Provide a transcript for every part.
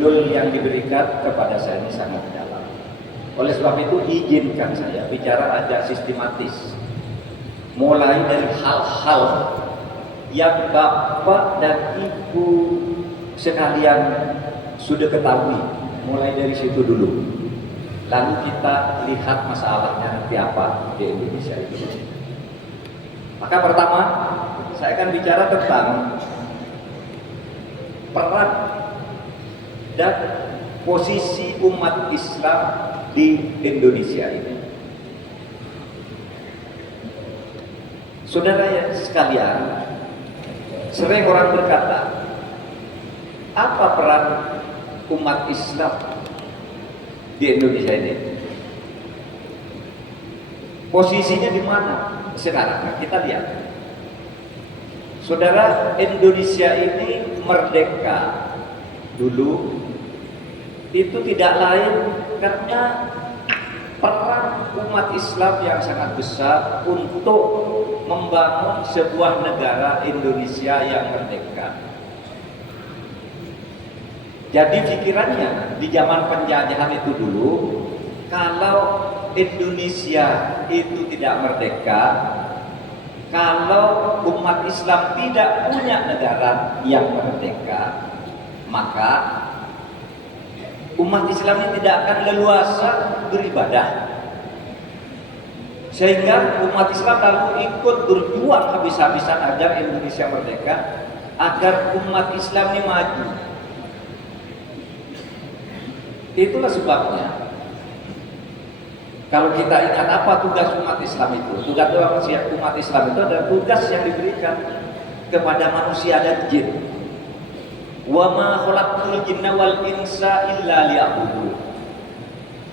judul yang diberikan kepada saya ini sangat dalam. Oleh sebab itu izinkan saya bicara agak sistematis, mulai dari hal-hal yang Bapak dan Ibu sekalian sudah ketahui, mulai dari situ dulu. Lalu kita lihat masalahnya nanti apa di Indonesia ini. Maka pertama, saya akan bicara tentang peran dan posisi umat Islam di Indonesia ini. Saudara sekalian, sering orang berkata, apa peran umat Islam di Indonesia ini? Posisinya di mana sekarang? Nah, kita lihat. Saudara, Indonesia ini merdeka dulu itu tidak lain karena peran umat Islam yang sangat besar untuk membangun sebuah negara Indonesia yang merdeka. Jadi pikirannya di zaman penjajahan itu dulu, kalau Indonesia itu tidak merdeka, kalau umat Islam tidak punya negara yang merdeka, maka umat Islam ini tidak akan leluasa beribadah. Sehingga umat Islam lalu ikut berjuang habis-habisan agar Indonesia merdeka, agar umat Islam ini maju. Itulah sebabnya kalau kita ingat apa tugas umat Islam itu, tugas umat Islam itu adalah tugas yang diberikan kepada manusia dan jin. Wa ma khalaqtul jinna wal insa illa liya'budun.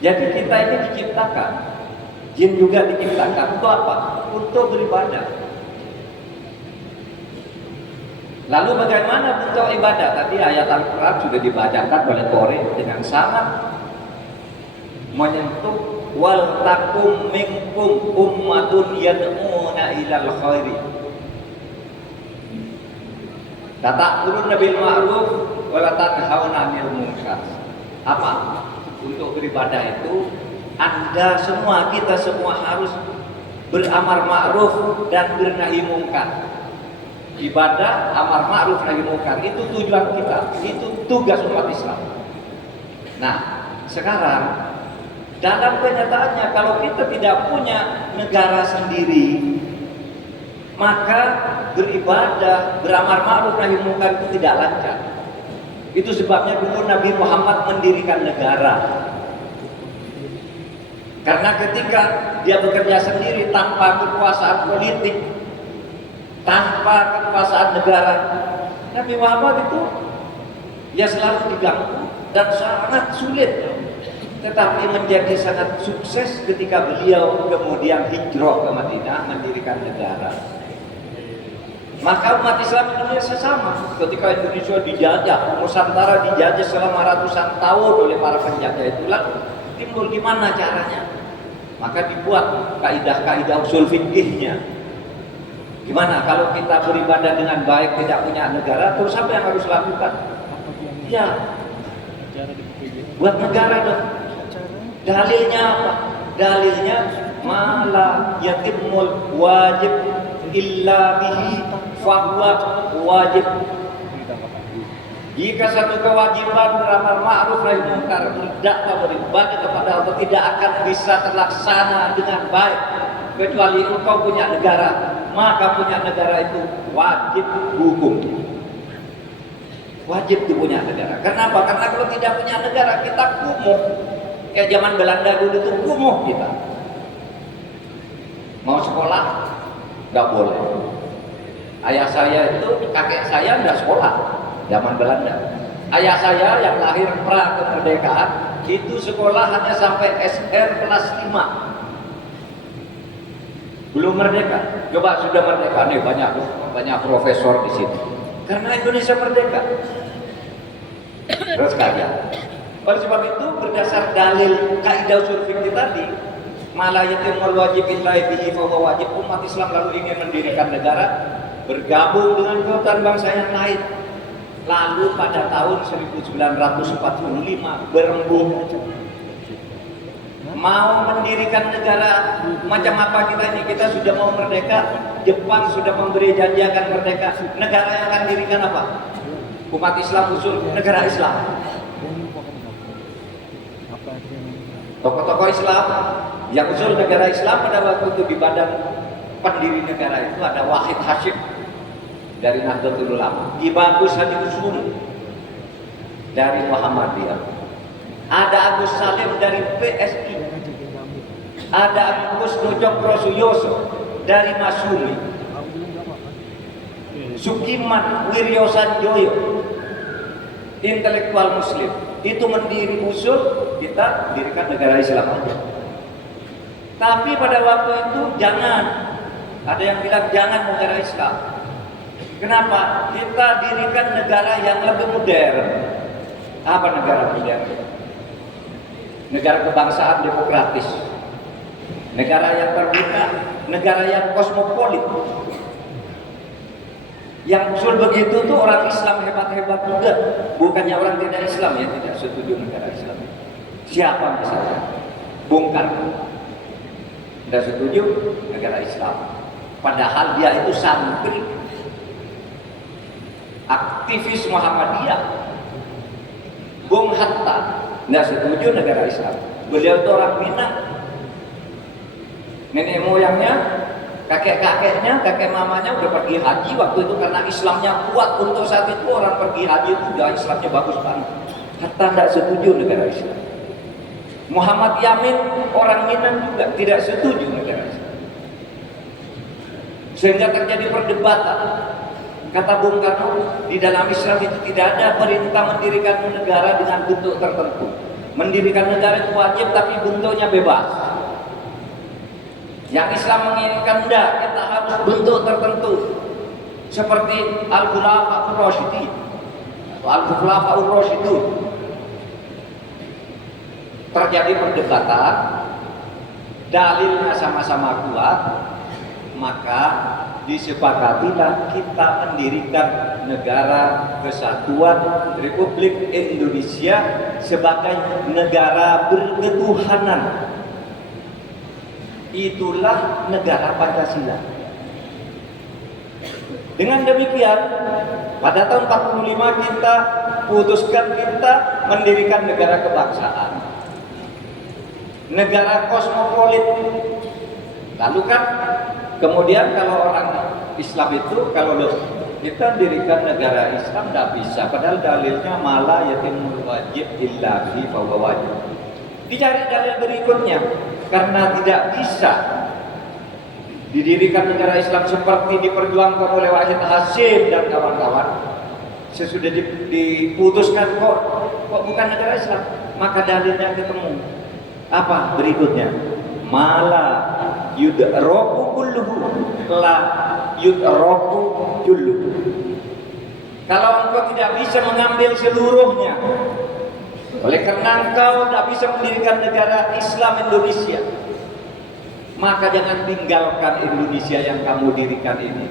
Jadi kita ini diciptakan, jin juga diciptakan untuk apa? Untuk beribadah. Lalu bagaimana bentuk ibadah? Tadi ayat Al-Quran sudah dibacakan oleh Koreh dengan sangat menyentuh. Wal takum minkum ummatun yad'una ilal khairi. Tata'muruna bil ma'ruf wa la tanhauna 'anil munkar. Apa? Untuk beribadah itu Anda semua, kita semua harus beramar ma'ruf dan bernahi munkar. Ibadah, amar ma'ruf nahi munkar itu tujuan kita, itu tugas umat Islam. Nah, sekarang dalam kenyataannya kalau kita tidak punya negara sendiri, maka beribadah, beramar ma'ruf nahi munkar itu tidak lancar. Itu sebabnya dulu Nabi Muhammad mendirikan negara. Karena ketika dia bekerja sendiri tanpa kekuasaan politik, tanpa kekuasaan negara, Nabi Muhammad itu ya selalu diganggu dan sangat sulit. Tetapi menjadi sangat sukses ketika beliau kemudian hijrah ke Madinah mendirikan negara. Maka umat Islam Indonesia sama. Ketika Indonesia dijajah, Nusantara dijajah selama ratusan tahun oleh para penjajah itu, lalu timbul gimana caranya? Maka dibuat kaidah-kaidah usul fikihnya. Gimana kalau kita beribadah dengan baik tidak punya negara, terus apa yang harus lakukan? Ya, buat negara dong. Dalilnya apa? Dalilnya mala yatimul wajib illa bihi fahuwa wajib. Jika satu kewajiban beramar ma'ruf nahi munkar, berdakwah beribadah kepada Allah tidak akan bisa terlaksana dengan baik kecuali engkau punya negara. Maka punya negara itu wajib hukum. Wajib punya negara. Kenapa? Karena kalau tidak punya negara kita kumuh. Kayak zaman Belanda dulu itu kumuh kita. Mau sekolah nggak boleh. Ayah saya itu, kakek saya nggak sekolah zaman Belanda. Ayah saya yang lahir pra kemerdekaan itu sekolah hanya sampai SR kelas 5. Belum merdeka. Coba sudah merdeka nih banyak profesor di sini. Karena Indonesia merdeka. Terus kalian. Oleh sebab itu berdasar dalil kaidah usul fikih tadi, mala yatimul wajib illahi bihi fa huwa wajib, umat Islam lalu ingin mendirikan negara, bergabung dengan kekuatan bangsa yang lain. Lalu pada tahun 1945 berembuk, mau mendirikan negara macam apa kita ini? Kita sudah mau merdeka, Jepang sudah memberi janji akan merdeka. Negara yang akan dirikan apa? Umat Islam usul negara Islam. Tokoh-tokoh Islam yang usul negara Islam pada waktu itu di badan pendiri negara itu ada Wahid Hasyim dari Nahdlatul Ulama, Ki Bagus Hadi Usmun dari Muhammadiyah, ada Agus Salim dari PSI, ada Agus Nujokro Suyoso dari Masumi, Sukiman Wiryo Sanjoyo, intelektual Muslim, itu mendiri usul kita dirikan negara Islam aja. Tapi pada waktu itu jangan, ada yang bilang jangan negara Islam. Kenapa? Kita dirikan negara yang lebih modern. Apa negara modern? Negara kebangsaan demokratis, negara yang terbuka, negara yang kosmopolit. Yang usul begitu tuh orang Islam hebat-hebat juga, bukannya orang tidak Islam ya tidak setuju negara Islam. Siapa misalnya? Bung Karno tidak setuju negara Islam, padahal dia itu santri, aktivis Muhammadiyah. Bung Hatta tidak setuju negara Islam, beliau itu orang Minang, nenek moyangnya, kakek-kakeknya, kakek mamanya udah pergi haji waktu itu karena Islamnya kuat. Untuk saat itu orang pergi haji itu udah Islamnya bagus banget. Hatta tidak setuju negara Islam. Muhammad Yamin orang Minang juga tidak setuju negara Islam, sehingga terjadi perdebatan. Kata Bung Karno, di dalam Islam itu tidak ada perintah mendirikan negara dengan bentuk tertentu. Mendirikan negara itu wajib tapi bentuknya bebas. Yang Islam menginginkan enggak, kita harus bentuk tertentu seperti Al-Khulafa Ar-Rasyidin atau Al-Khulafa Ar-Rasyidun. Terjadi perdebatan, dalilnya sama-sama kuat, maka disepakatilah kita mendirikan negara kesatuan Republik Indonesia sebagai negara berketuhanan. Itulah negara Pancasila. Dengan demikian, pada tahun 45 kita putuskan kita mendirikan negara kebangsaan, negara kosmopolit. Lalu kan kemudian kalau orang Islam itu kalau kita dirikan negara Islam tidak bisa, padahal dalilnya malah yatimul wajib illa fi fahuwa wajib. Dicari dalil berikutnya, karena tidak bisa didirikan negara Islam seperti diperjuangkan oleh Wahid Hasyim dan kawan-kawan. Sesudah diputuskan kok bukan negara Islam, maka dalilnya ketemu. Apa berikutnya? Malah yudraku kulluhu la yudraku julluhu. Kalau engkau tidak bisa mengambil seluruhnya, oleh karena engkau tidak bisa mendirikan negara Islam Indonesia, maka jangan tinggalkan Indonesia yang kamu dirikan ini,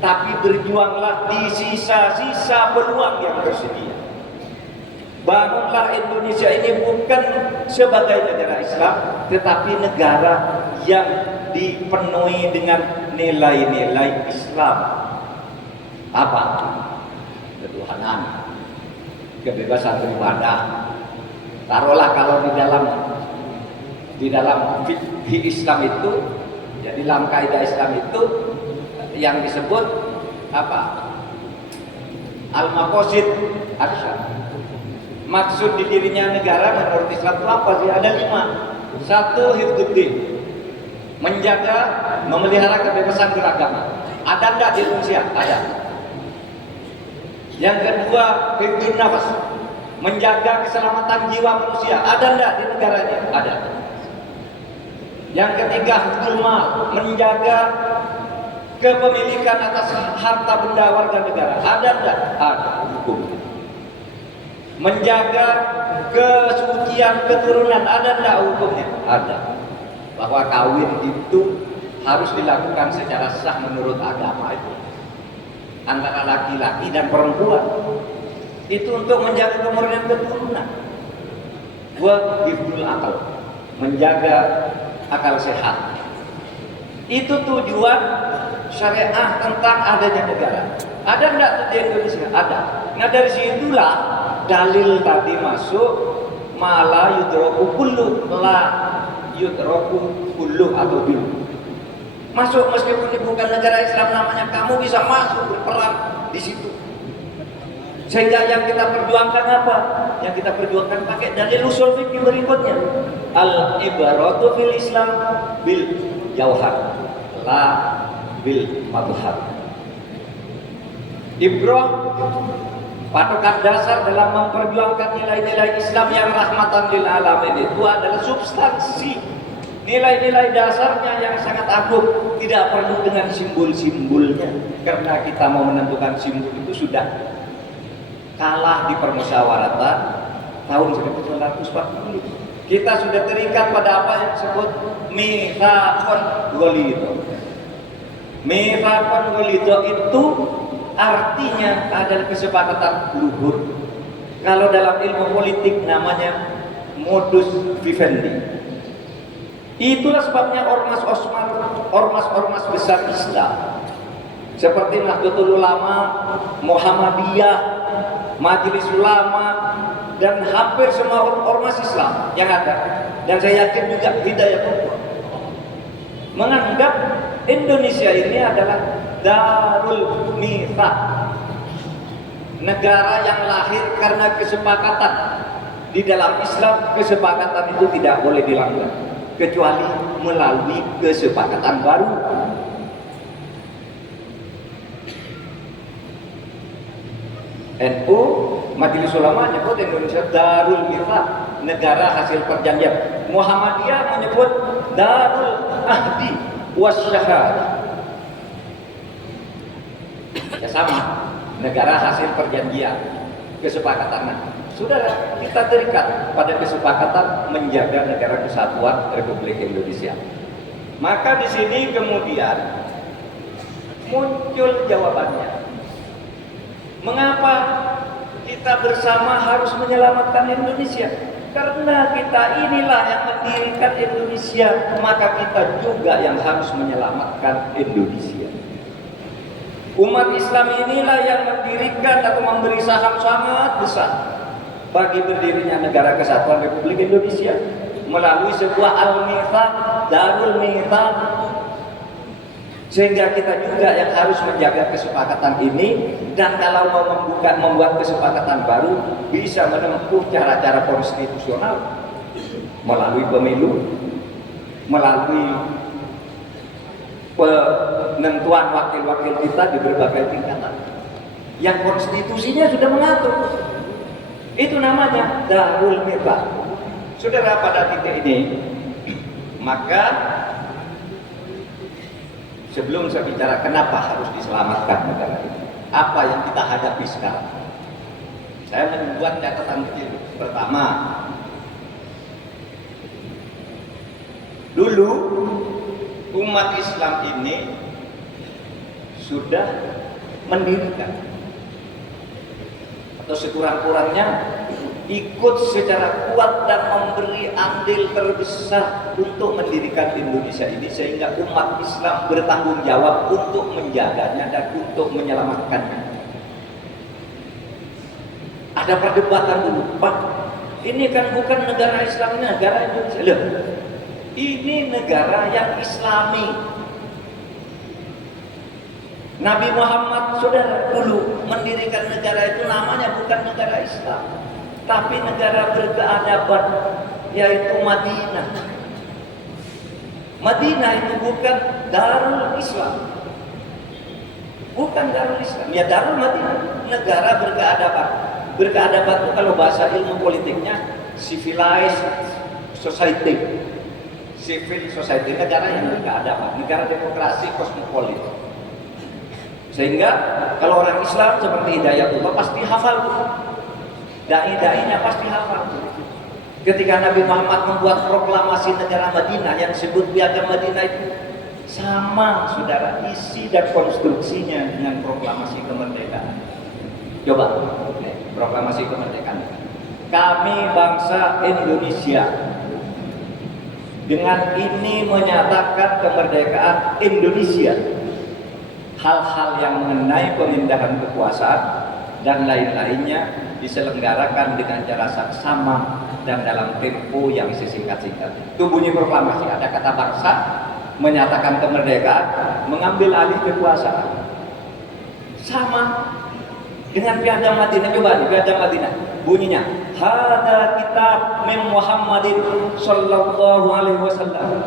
tapi berjuanglah di sisa-sisa peluang yang tersedia. Bangunlah Indonesia ini bukan sebagai negara Islam, tetapi negara yang dipenuhi dengan nilai-nilai Islam. Apa? Ketuhanan, kebebasan beribadah. Taruhlah kalau di dalam fikih Islam itu, ya di dalam kaidah Islam itu yang disebut apa? Al-maqasid arsyad. Maksud didirinya negara menurut Islam itu apa sih? Ada 5. 1, hifdzuddin, menjaga, memelihara kebebasan beragama. Ada enggak di Indonesia? Ada. Yang kedua, hifdzun nafas, menjaga keselamatan jiwa manusia. Ada enggak di negaranya? Ada. Yang ketiga, hifdzul mal, menjaga kepemilikan atas harta benda warga negara. Ada enggak? Ada hukum. Menjaga kesucian keturunan. Ada enggak hukumnya? Ada. Bahwa kawin itu harus dilakukan secara sah menurut agama itu antara laki-laki dan perempuan. Itu untuk menjaga kemurnian keturunan. Wa hifdzul akal, menjaga akal sehat. Itu tujuan syariah tentang adanya negara. Ada enggak tuh di Indonesia? Ada. Nah dari situlah dalil tadi masuk, mala yudroku kullu, la yudroku kullu atau bil. Masuk meskipun ini bukan negara Islam namanya, kamu bisa masuk berperang di situ. Sehingga yang kita perjuangkan apa? Yang kita perjuangkan pakai dalil usul fikih berikutnya. Al ibaratu fil Islam bil jauhar, la bil madhhar. Ibrah, patokan dasar dalam memperjuangkan nilai-nilai Islam yang rahmatan lil alamin itu adalah substansi, nilai-nilai dasarnya yang sangat agung, tidak perlu dengan simbol-simbolnya, karena kita mau menentukan simbol itu sudah kalah di permusyawaratan tahun 1940. Kita sudah terikat pada apa yang disebut mitsaqun ghalidha. Mitsaqun ghalidha itu artinya adalah kesepakatan luhur. Kalau dalam ilmu politik namanya modus vivendi. Itulah sebabnya ormas besar Islam seperti Nahdlatul Ulama, Muhammadiyah, Majelis Ulama, dan hampir semua ormas Islam yang ada, dan saya yakin juga Hidayatullah, menganggap Indonesia ini adalah Darul Mitsaq, negara yang lahir karena kesepakatan. Di dalam Islam kesepakatan itu tidak boleh dilanggar kecuali melalui kesepakatan baru. NU Majelis Ulama menyebut Indonesia Darul Mitsaq, negara hasil perjanjian. Muhammadiyah menyebut Darul Ahdi Wasyahadah, ya sama, negara hasil perjanjian, kesepakatan. Saudara, kita terikat pada kesepakatan menjaga negara kesatuan Republik Indonesia. Maka di sini kemudian muncul jawabannya. Mengapa kita bersama harus menyelamatkan Indonesia? Karena kita inilah yang mendirikan Indonesia, maka kita juga yang harus menyelamatkan Indonesia. Umat Islam inilah yang mendirikan atau memberi saham sangat besar bagi berdirinya negara kesatuan Republik Indonesia melalui sebuah al-mitsaq, darul mitsaq. Sehingga kita juga yang harus menjaga kesepakatan ini, dan kalau mau membuat kesepakatan baru bisa menempuh cara-cara konstitusional melalui pemilu, melalui penentuan wakil-wakil kita di berbagai tingkatan yang konstitusinya sudah mengatur. Itu namanya darul mitsaq. Saudara, pada titik ini maka sebelum saya bicara kenapa harus diselamatkan negara ini, apa yang kita hadapi sekarang, saya membuat catatan kecil. Pertama, dulu umat Islam ini sudah mendirikan atau sekurang-kurangnya ikut secara kuat dan memberi andil terbesar untuk mendirikan Indonesia ini, sehingga umat Islam bertanggung jawab untuk menjaganya dan untuk menyelamatkannya. Ada perdebatan dulu, Pak, ini kan bukan negara Islam, ini negara Indonesia. Loh, ini negara yang Islami. Nabi Muhammad, saudara, dulu mendirikan negara itu namanya bukan negara Islam, tapi negara berkeadaban, yaitu Madinah. Madinah itu bukan Darul Islam, bukan Darul Islam, ya Darul Madinah, negara berkeadaban. Berkeadaban itu kalau bahasa ilmu politiknya civilized society, civil society, negara yang berkeadaban, negara demokrasi kosmopolit. Sehingga kalau orang Islam seperti Hidayatullah pasti hafal, dai-dainya pasti hafal. Ketika Nabi Muhammad membuat proklamasi negara Madinah yang disebut Piagam Madinah itu sama, saudara, isi dan konstruksinya dengan proklamasi kemerdekaan. Coba, proklamasi kemerdekaan. Kami bangsa Indonesia dengan ini menyatakan kemerdekaan Indonesia. Hal-hal yang mengenai pemindahan kekuasaan dan lain-lainnya diselenggarakan dengan cara saksama dan dalam tempo yang sesingkat-singkatnya. Itu bunyi proklamasi, ada kata bangsa, menyatakan kemerdekaan, mengambil alih kekuasaan. Sama dengan Piagam Madinah. Coba di Piagam Madinah bunyinya, hada kitab min Muhammadin sallallahu alaihi wasallam.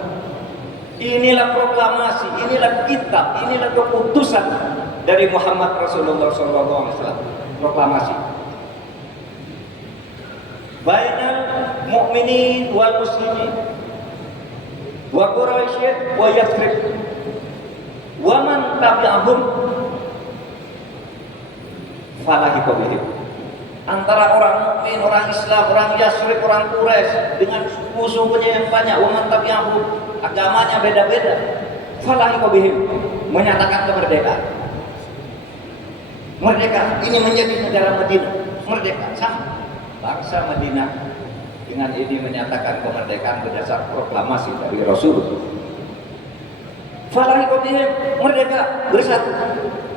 Inilah proklamasi, inilah kitab, inilah keputusan dari Muhammad Rasulullah sallallahu alaihi wasallam. Proklamasi. Bainal mu'minin wal muslimin wa Quraisy wa Yathrib wa man tabi'ahum falahi qabihim. Antara orang mukmin, orang Islam, orang Yathrib, orang Quraisy dengan suku-sukunya yang banyak, wa man tabi'ahum, agamanya beda-beda. Falahi qabihim, menyatakan kemerdekaan. Merdeka, ini menjadi negara Madinah, merdeka sama. Bangsa Madinah dengan ini menyatakan kemerdekaan berdasar proklamasi dari Rasulullah. Falahi qabihim, merdeka, bersatu.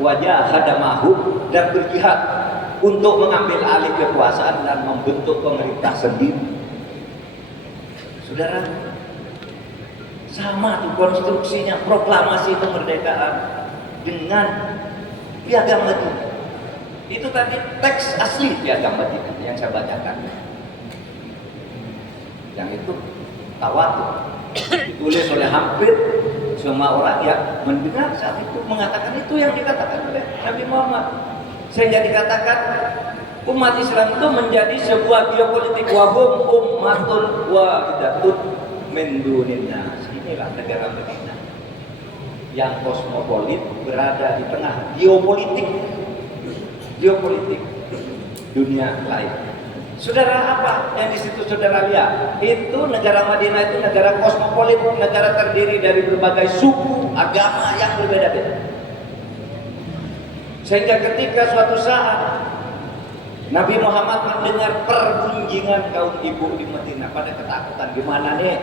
Wajah hadamahu, dan berjihad untuk mengambil alih kekuasaan dan membentuk pemerintah sendiri. Saudara, sama tuh konstruksinya proklamasi kemerdekaan dengan Piagam Madinah. Itu tadi teks asli Piagam Madinah yang saya bacakan. Yang itu tawatur, ditulis oleh hampir semua orang yang mendengar saat itu mengatakan itu yang dikatakan oleh Nabi Muhammad. Sehingga dikatakan umat Islam itu menjadi sebuah geopolitik, wahum ummatun wahidatun min duninnas. Inilah negara Madinah yang kosmopolit, berada di tengah geopolitik dunia lain. Saudara, apa yang di situ saudara lihat? Itu negara Madinah itu negara kosmopolit, negara terdiri dari berbagai suku, agama yang berbeda-beda. Sehingga ketika suatu saat Nabi Muhammad mendengar pergunjingan kaum ibu di Madinah, pada ketakutan, gimana nih?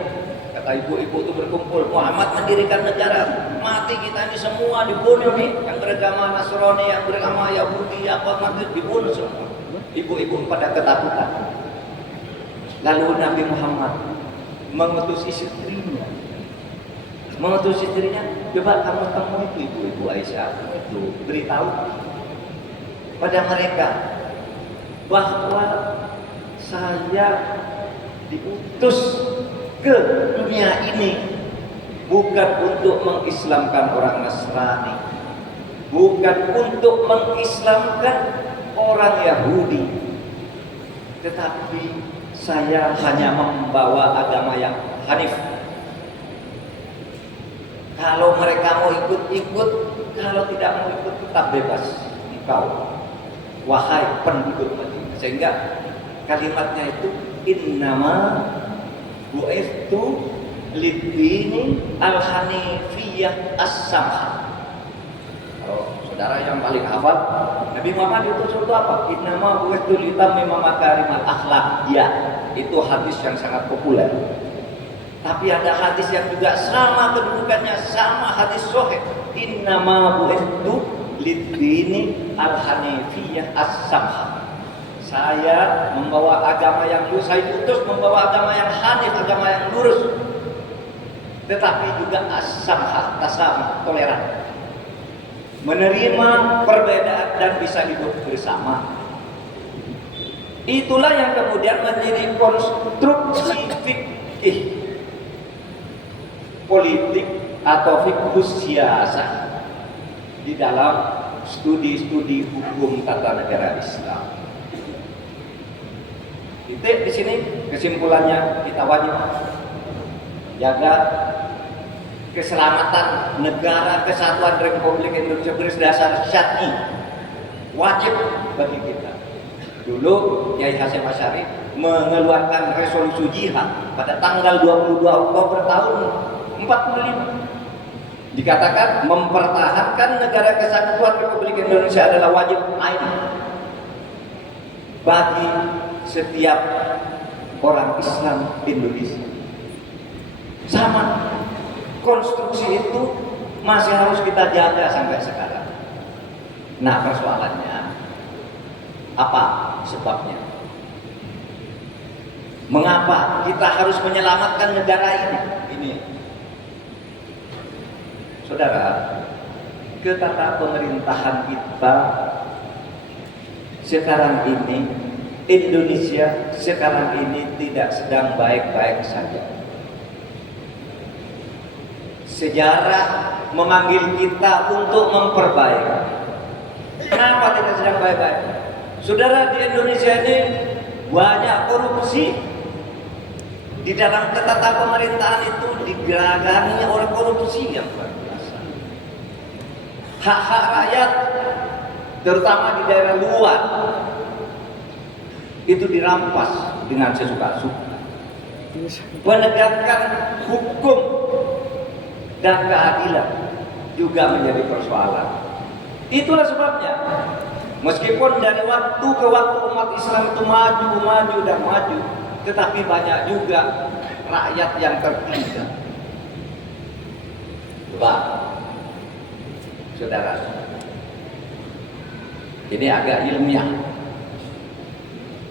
Kata ibu-ibu itu berkumpul, Muhammad mendirikan negara, mati kita ini semua dibunuh nih, yang beragama Nasrani, yang beragama Yahudi, apa mati dibunuh semua. Ibu-ibu pada ketakutan. Lalu Nabi Muhammad mengutus istrinya, coba kamu temui itu ibu-ibu Aisyah, itu beritahu pada mereka bahwa saya diutus ke dunia ini bukan untuk mengislamkan orang Nasrani, bukan untuk mengislamkan orang Yahudi, tetapi saya hanya membawa agama yang hanif. Kalau mereka mau ikut-ikut, kalau tidak mau ikut tetap bebas engkau, wahai penduduk Madinah. Sehingga kalimatnya itu innama bu'ithtu lid-dini al-hanifiyah as-samha. Kalau saudara yang paling hafal, Nabi Muhammad itu suruh apa? Innama bu'ithtu litammima makarimal akhlaq. Ya, itu hadis yang sangat populer. Tapi ada hadis yang juga sama kedudukannya, sama hadis sahih. Innama bu'ithtu lid-dini al-hanifiyah as-samha. Saya membawa agama yang lurus, saya diutus membawa agama yang hanif, agama yang lurus. Tetapi juga as-samha, tasam, toleran. Menerima perbedaan dan bisa hidup bersama. Itulah yang kemudian menjadi konstruksi fikih politik atau fikih siasah di dalam studi-studi hukum tata negara Islam. Titik di sini kesimpulannya, kita wajib jaga keselamatan negara kesatuan Republik Indonesia berdasar syar'i, wajib bagi kita. Dulu Kiai Hasyim Asy'ari mengeluarkan resolusi jihad pada tanggal 22 Oktober tahun 45. Dikatakan mempertahankan negara kesatuan Republik Indonesia adalah wajib ain. bagi setiap orang Islam Indonesia. Sama, konstruksi itu masih harus kita jaga sampai sekarang. Nah, persoalannya apa sebabnya? Mengapa kita harus menyelamatkan negara ini? Ini, saudara, ketata pemerintahan kita sekarang ini, Indonesia sekarang ini tidak sedang baik-baik saja. Sejarah memanggil kita untuk memperbaiki. Kenapa tidak sedang baik-baik? Saudara, di Indonesia ini banyak korupsi. Di dalam ketata pemerintahan itu digeragani oleh korupsi yang luar biasa. Hak-hak rakyat, terutama di daerah luar, itu dirampas dengan sesuka-suka. Penegakan hukum dan keadilan juga menjadi persoalan. Itulah sebabnya, meskipun dari waktu ke waktu umat Islam itu maju dan maju, tetapi banyak juga rakyat yang tertinggal. Coba, saudara, ini agak ilmiah.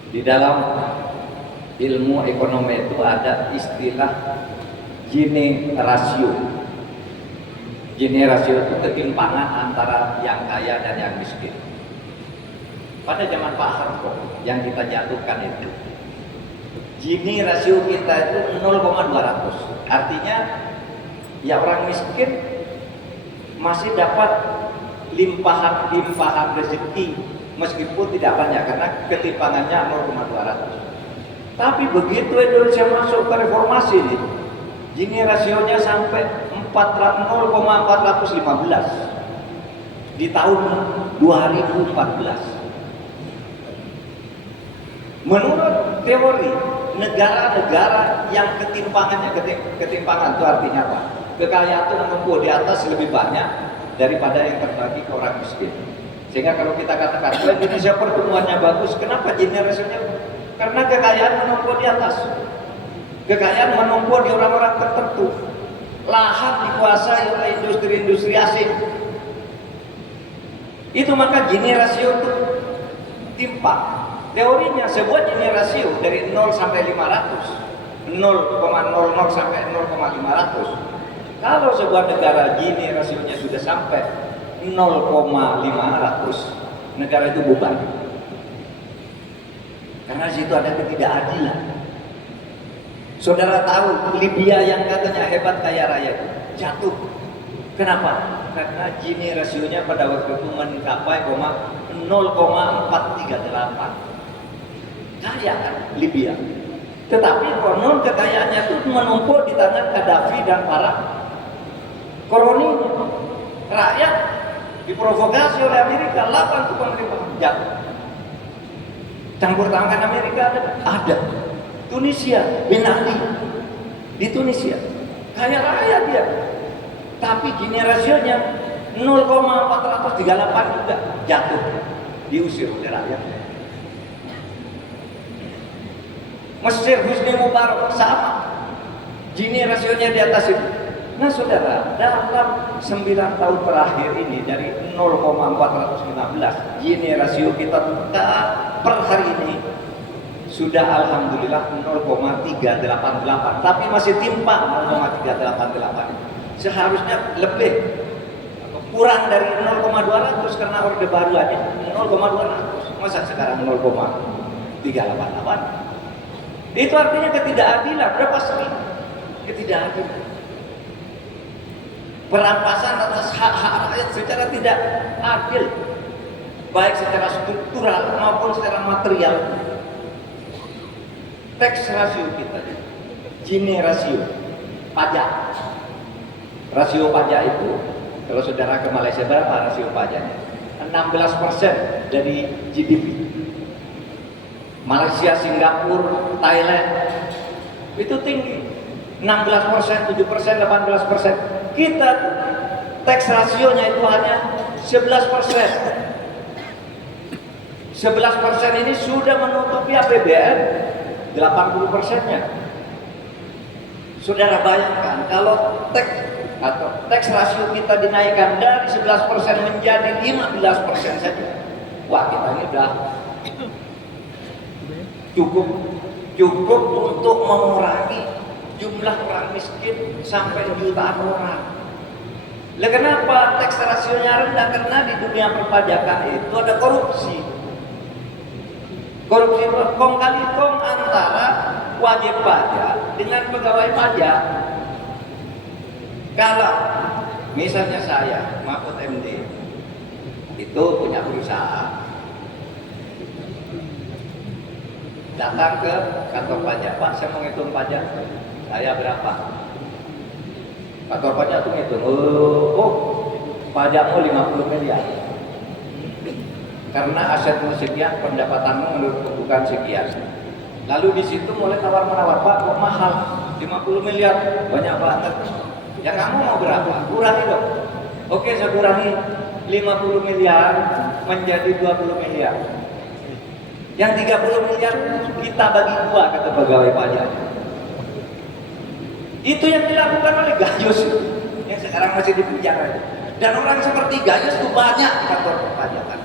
Di dalam ilmu ekonomi itu ada istilah Gini rasio. Gini rasio itu ketimpangan antara yang kaya dan yang miskin. Pada zaman Pak Harto yang kita jatuhkan itu, Gini rasio kita itu 0,200. Artinya ya orang miskin masih dapat limpahan rezeki meskipun tidak banyak karena ketimpangannya 0,200. Tapi begitu Indonesia masuk ke reformasi ini, Gini rasionya sampai 0,415 di tahun 2014. Menurut teori, negara-negara yang ketimpangan itu artinya apa? Kekayaan itu menumpuk di atas lebih banyak daripada yang terbagi ke orang miskin. Sehingga kalau kita katakan Indonesia pertumbuhannya bagus, kenapa Gini rasionya? Karena kekayaan menumpuk di atas. Kekayaan menumpuk di orang-orang tertentu. Lahan dikuasai oleh industri-industri asing. Itu maka Gini rasio itu timpang. Teorinya sebuah Gini rasio dari 0 sampai 500, 0,00 sampai 0,500. Kalau sebuah negara Gini rasionya sudah sampai 0,500, negara itu bubar. Karena di situ ada ketidakadilan. Saudara tahu Libya yang katanya hebat kaya raya itu jatuh. Kenapa? Karena Gini rasionya pada waktu itu mencapai 0,438. Kaya kan Libya. Tetapi konon kekayaannya itu menumpuk di tangan Gaddafi dan para koroninya. Rakyat diprovokasi oleh Amerika, lawan tukang pemerintahan jatuh. Campur tangan Amerika ada. Tunisia, Ben Ali di Tunisia, kaya raya dia, tapi Gini rasionya 0,438 juga jatuh, diusir oleh rakyat. Mesir Husni Mubarak sama, Gini rasionya di atas itu. Nah saudara, dalam 9 tahun terakhir ini dari 0,415 Gini rasio kita per hari ini sudah alhamdulillah 0,388, tapi masih timpang 0,388. Seharusnya lebih kurang dari 0,200 karena orde baru aja 0,200. Masa sekarang 0,388? Itu artinya ketidakadilan. Berapa sering ketidakadilan? Perampasan atas hak-hak rakyat secara tidak adil, baik secara struktural maupun secara material. Tax rasio kita, Gini rasio, pajak. Rasio pajak itu, kalau saudara ke Malaysia berapa rasio pajaknya? 16% dari GDP. Malaysia, Singapura, Thailand itu tinggi, 16%, 7%, 18%. Kita tax rasionya itu hanya 11%. 11% ini sudah menutupi APBN 80%-nya. Saudara bayangkan kalau tax rasio kita dinaikkan dari 11% menjadi 15% saja. Wah, kita ini udah cukup untuk mengurangi jumlah orang miskin sampai jutaan orang. Lah kenapa tax rasionya rendah? Karena di dunia perpajakan itu ada korupsi. Korupsi itu kong kali kong antara wajib pajak dengan pegawai pajak. Kalau misalnya saya, Mahfud MD, itu punya perusahaan, datang ke kantor pajak, Pak, saya mau ngitung pajak, saya berapa? Kantor pajak tuh ngitung, pajakmu 50 miliar. Karena asetmu sekian, pendapatanmu bukan sekian. Lalu di situ mulai tawar-menawar, Pak, kok mahal? 50 miliar, banyak banget. Ya kamu mau berapa? Kurangi dong. Oke, saya kurangi 50 miliar menjadi 20 miliar. Yang 30 miliar kita bagi dua, kata pegawai pajak. Itu yang dilakukan oleh Gayus yang sekarang masih di penjara. Dan orang seperti Gayus itu banyak di kantor perpajakan.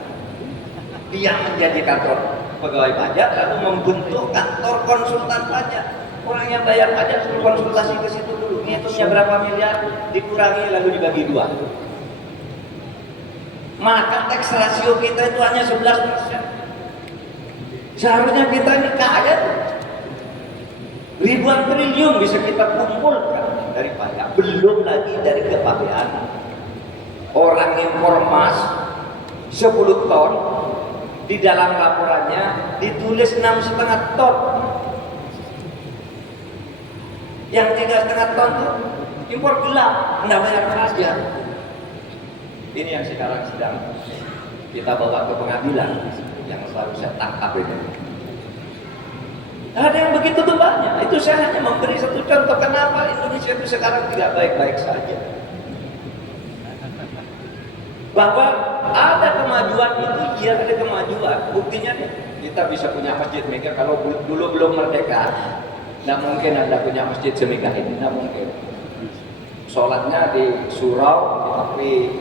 Dia menjadi kantor pegawai pajak lalu membentuk kantor konsultan pajak. Orang yang bayar pajak suruh konsultasi ke situ dulu. Ngitungnya berapa miliar, dikurangi lalu dibagi dua. Maka tax rasio kita itu hanya 11%. Seharusnya kita ini kaya. Ribuan triliun bisa kita kumpulkan dari pajak. Belum lagi dari kepabeanan. Orang impor emas 10 ton, di dalam laporannya ditulis 6,5 ton. Yang 3,5 ton itu impor gelap, tidak bayar pajak. Ini yang sekarang sedang kita bawa ke pengadilan, yang baru saya tangkap ini. Ada yang begitu tuh banyak. Itu saya hanya memberi satu contoh kenapa Indonesia itu sekarang tidak baik-baik saja. Bahwa ada kemajuan itu, iya ada kemajuan. Buktinya nih, kita bisa punya masjid mega. Kalau dulu belum merdeka, tidak mungkin Anda punya masjid semegah ini, tidak mungkin. Sholatnya di surau, tapi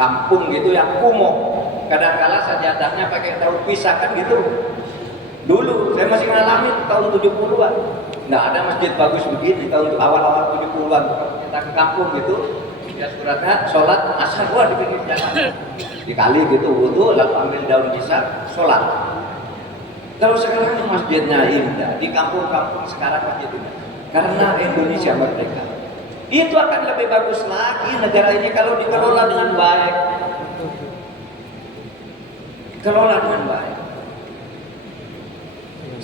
kampung gitu yang kumuh. Kadang-kala sajadahnya pakai daun pisah kan gitu. Dulu saya masih ngalamin tahun 70-an. Nggak ada masjid bagus begini tahun awal-awal 70-an. Kita ke kampung gitu, ya suratnya sholat asar gua di pinggir jalan. Dikali gitu wudu lalu ambil daun pisah sholat. Kalau sekarang masjidnya indah, di kampung-kampung sekarang masjid indah. Karena Indonesia merdeka. Itu akan lebih bagus lagi negara ini kalau dikelola dengan baik. Kelola dengan baik.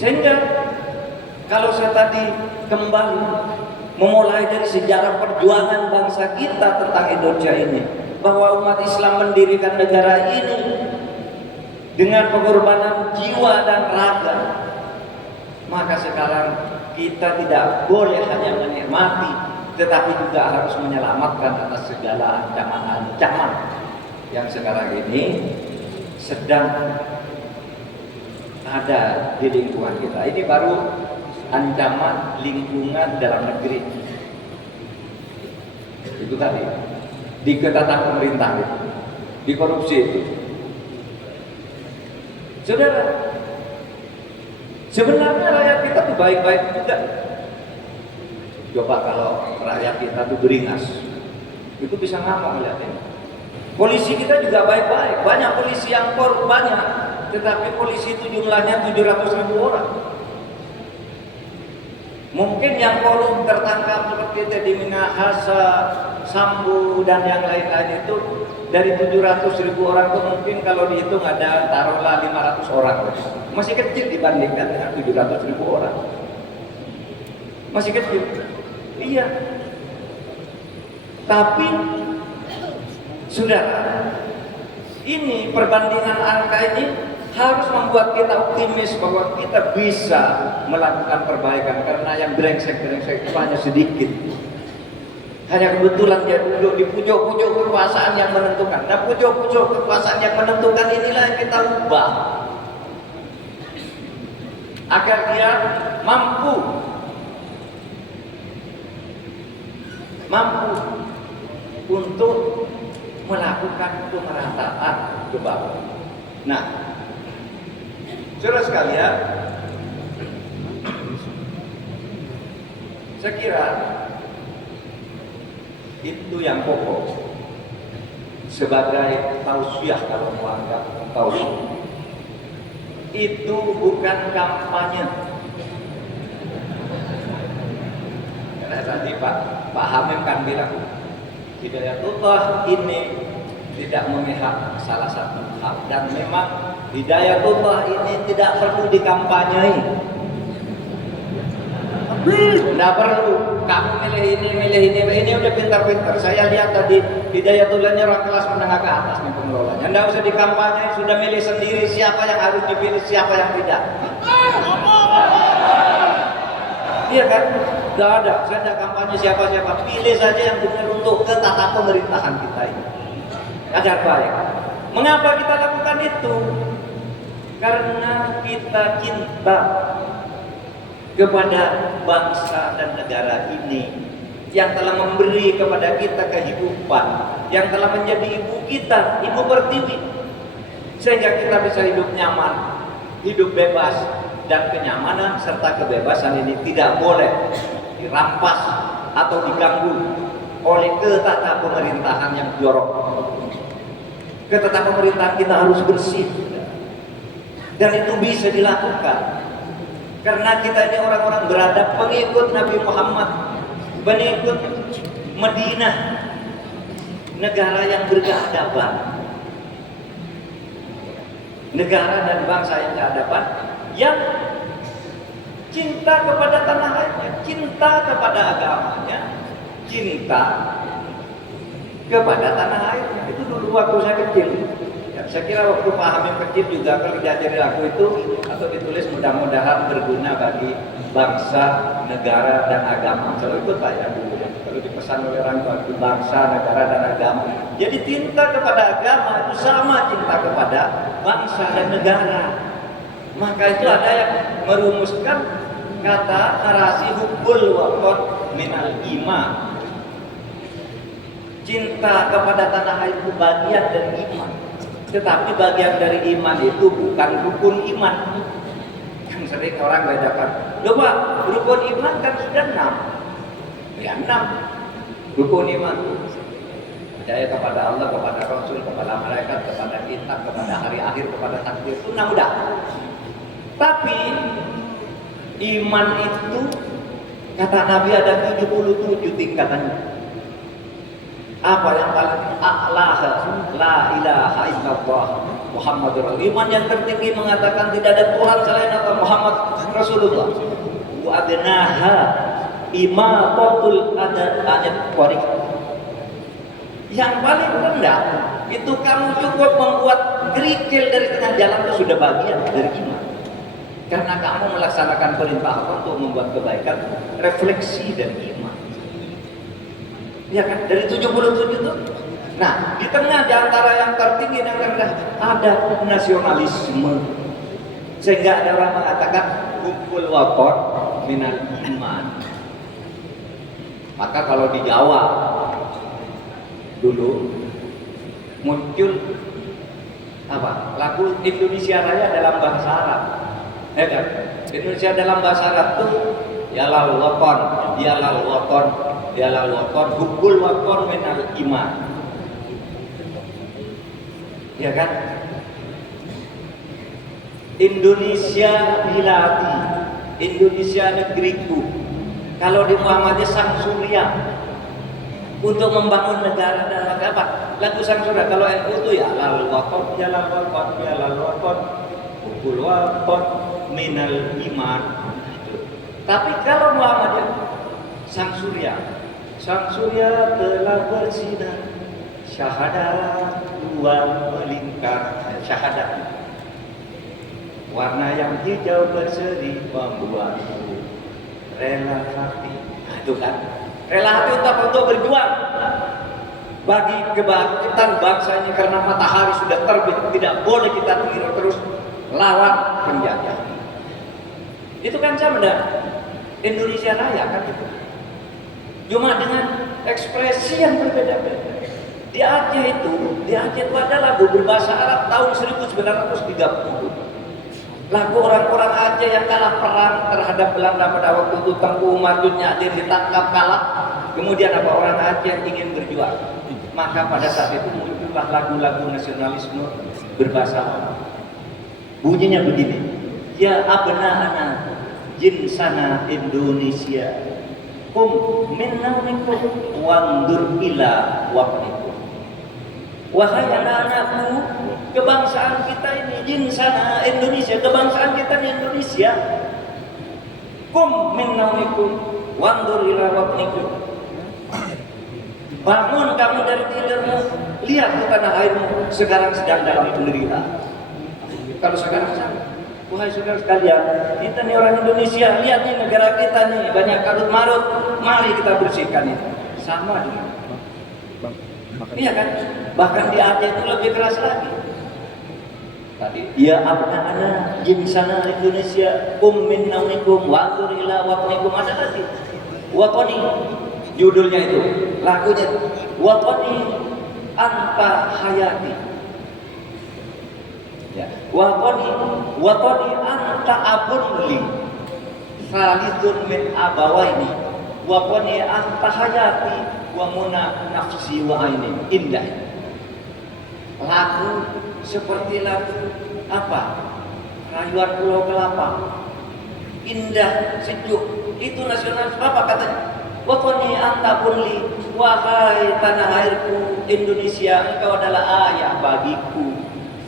Sehingga kalau saya tadi kembali memulai dari sejarah perjuangan bangsa kita tentang Indonesia ini, bahwa umat Islam mendirikan negara ini dengan pengorbanan jiwa dan raga, maka sekarang kita tidak boleh hanya menikmati, tetapi juga harus menyelamatkan atas segala ancaman-ancaman yang sekarang ini sedang ada di lingkungan kita. Ini baru ancaman lingkungan dalam negeri. Itu tadi di ketatan pemerintah itu, di korupsi itu. Saudara, sebenarnya rakyat kita tuh baik-baik juga. Coba kalau rakyat kita tuh beringas, itu bisa ngamuk lihatnya. Polisi kita juga baik-baik, banyak polisi yang korup banyak. Tetapi polisi itu jumlahnya 700.000 orang. Mungkin yang korup tertangkap seperti Teddy Minahasa, Sambu dan yang lain-lain itu dari 700.000 orang itu mungkin kalau dihitung ada taruhlah 500 orang. Masih kecil dibandingkan dengan 700.000 orang. Masih kecil. Iya. Tapi saudara, ini perbandingan angka ini harus membuat kita optimis bahwa kita bisa melakukan perbaikan, karena yang brengsek-brengsek itu hanya sedikit. Hanya kebetulan dia duduk di pucuk-pucuk kekuasaan yang menentukan. Nah, pucuk-pucuk kekuasaan yang menentukan inilah yang kita ubah. agar dia mampu untuk melakukan pemerataan ke bawah. Nah, saudara sekalian, saya kira itu yang pokok sebagai tausiah, kalau mau anggap tausiah. Itu bukan kampanye. Karena tadi Pak Hamim kan bilang Hidayatullah ini tidak memihak salah satu hal, dan memang Hidayatullah ini tidak perlu dikampanyai. Tidak perlu kamu milih ini udah pintar-pintar. Saya lihat tadi Hidayatullahnya orang kelas menengah ke atas nih pengelolanya. Tidak usah dikampanyai, sudah milih sendiri siapa yang harus dipilih, siapa yang tidak. Iya kan? Tidak ada, saya tidak kampanye siapa-siapa. Pilih saja yang benar untuk tata pemerintahan kita ini agar baik. Mengapa kita lakukan itu? Karena kita cinta kepada bangsa dan negara ini yang telah memberi kepada kita kehidupan, yang telah menjadi ibu kita, ibu pertiwi, sehingga kita bisa hidup nyaman, hidup bebas, dan kenyamanan serta kebebasan ini tidak boleh dirampas atau diganggu oleh ketata pemerintahan yang jorok. Ketata pemerintahan kita harus bersih, dan itu bisa dilakukan karena kita ini orang-orang beradab, pengikut Nabi Muhammad, pengikut Madinah, negara yang berkeadaban, negara dan bangsa yang keadaban, yang cinta kepada tanah airnya, cinta kepada agamanya, cinta kepada tanah airnya. Itu dulu waktu saya kecil. Ya, saya kira waktu Pak Hamim kecil juga kalau diajari aku itu atau ditulis mudah-mudahan berguna bagi bangsa, negara dan agama. Kalau ikut Pak ya dulu. Kalau dipesan oleh orang tua itu bangsa, negara dan agama. Jadi cinta kepada agama itu sama cinta kepada bangsa dan negara. Maka itu ada yang merumuskan kata narasi hubbul watan minal iman. Cinta kepada tanah air itu bagian dari iman. Tetapi bagian dari iman itu bukan rukun iman. Yang sering orang bedakan. Loh Pak, rukun iman kan sudah 6. Ya 6. Rukun iman. Percaya kepada Allah, kepada Rasul, kepada malaikat, kepada kitab, kepada hari akhir, kepada takdir, itu 6 udah. Tapi iman itu kata Nabi ada 77 tingkatannya. Apa yang paling a'lah, la ilaha illallah Muhammadur Rasulullah. Iman yang tertinggi mengatakan tidak ada Tuhan selain Allah Muhammad Rasulullah. Wa adnaha imatatul ayat qariq. Yang paling rendah itu kamu cukup membuat kerikil dari tengah jalan, itu sudah bagian dari iman. Karena kamu melaksanakan perintah Allah untuk membuat kebaikan, refleksi dari iman. Ya kan, dari 77 itu. Nah, di tengah di antara yang tertinggi dan rendah ada nasionalisme. Sehingga ada orang mengatakan hubbul watan minal iman. Maka kalau di Jawa dulu muncul apa? Lagu Indonesia Raya dalam bahasa Arab. Ya kan? Indonesia dalam bahasa Arab itu ya lal watan, ya lal watan, ya lal watan, hubbul watan minal iman. Ya kan? Indonesia biladi, Indonesia negeriku. Kalau di Muhammadiyah sang surya untuk membangun negara dan apa? Lagu sang surya. Kalau NU itu ya lal watan, ya lal watan, ya lal watan, hubbul watan minal iman. Tapi kalau Muhammadiyah sang surya telah bersinar, syahadat dua melingkar, syahadat warna yang hijau berseri membuatku rela hati. Nah, itu kan rela hati untuk berjuang bagi kebangkitan bangsa ini, karena matahari sudah terbit, tidak boleh kita tiru terus lawan penjajah. Itu kan sama dengan Indonesia Raya kan itu. Cuma dengan ekspresi yang berbeda-beda. Di Aceh itu ada lagu berbahasa Arab tahun 1930. Lagu orang-orang Aceh yang kalah perang terhadap Belanda pada waktu itu, Tengku Umar Nyadir ditangkap kalah. Kemudian apa, orang Aceh ingin berjuang. Maka pada saat itu muncullah lagu-lagu nasionalisme berbahasa Arab. Bunyinya begini, ya abna'ana jinsana Indonesia, kum min naunikum wandur ila waqtikum. Wahai anak-anakku, kebangsaan kita ini jinsana Indonesia, kebangsaan kita ini Indonesia. Kum min naunikum wandur ila waqtikum. Bangun kamu dari tidurmu, lihat ke tanah airmu sekarang sedang dalam penderitaan. Kalau sekarang sama, wahai saudara sekalian, kita nih orang Indonesia, lihat nih negara kita nih banyak karut marut, mari kita bersihkan itu. Sama dengan, iya kan? Bahkan di Aceh itu lebih keras lagi. Tadi, ya abna'ana jinsana Indonesia, min naunikum wandur ila waqnikum, ada lagi. Watoni, judulnya itu, lagunya, watoni anta hayati. Ya, watoni anta abun li salidun min abawaini watoni anta hayati wa muna nafsi wa aini. Indah lagu seperti lagu apa, rayuan Pulau Kelapa, indah sejuk, itu nasionalis apa katanya, watoni anta abun li, wahai tanah airku Indonesia, engkau adalah ayah bagiku.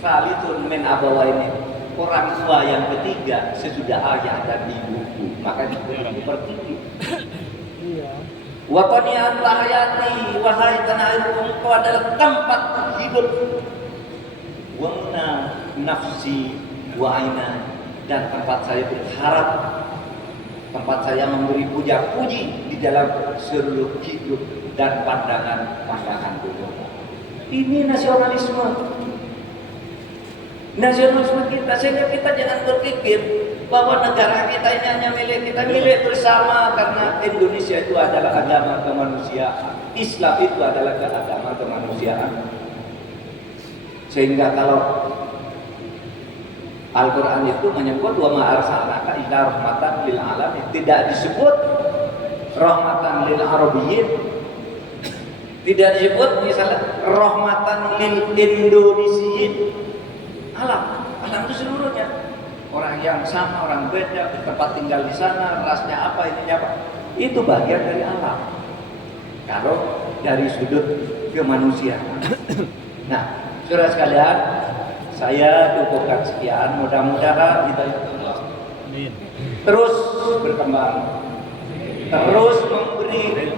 Salidun min abawaini, orang tua yang ketiga sesudah ayah dan ibuku, maka seperti itu. Watani anta hayati, wahai tanah airku, engkau adalah tempat hidup. Wamna nafsi wa aina, dan tempat saya berharap, tempat saya memberi puja-puji di dalam seluruh hidup dan pandangan-pandangan dunia. Ini nasionalisme. Nasionalisme kita, sehingga kita jangan berpikir bahwa negara kita ini hanya milik kita, milik bersama, karena Indonesia itu adalah agama kemanusiaan, Islam itu adalah agama kemanusiaan. Sehingga kalau Al-Quran itu menyebut wa ma arsalnaka illa rahmatan lil alamin, tidak disebut rahmatan lil arabiyyin, tidak disebut misalnya rahmatan lil indonesiyin. Alam itu seluruhnya, orang yang sama, orang beda, tempat tinggal di sana, rasnya apa, ininya apa, itu bagian dari alam. Kalau dari sudut kemanusiaan. Nah, saudara sekalian, saya cukupkan sekian. Mudah-mudahan kita terus berkembang, terus memberi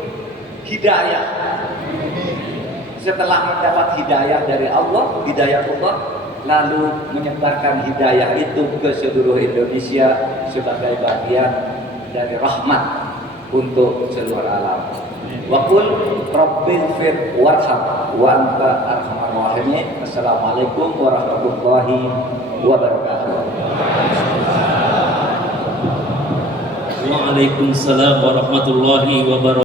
hidayah. Setelah mendapat hidayah dari Allah, hidayah Allah, lalu menyebarkan hidayah itu ke seluruh Indonesia sebagai bagian dari rahmat untuk seluruh alam. Wa qul rabbighfir warham wa anta arhamar rahimin. Assalamualaikum warahmatullahi wabarakatuh. Waalaikumsalam warahmatullahi wabarakatuh.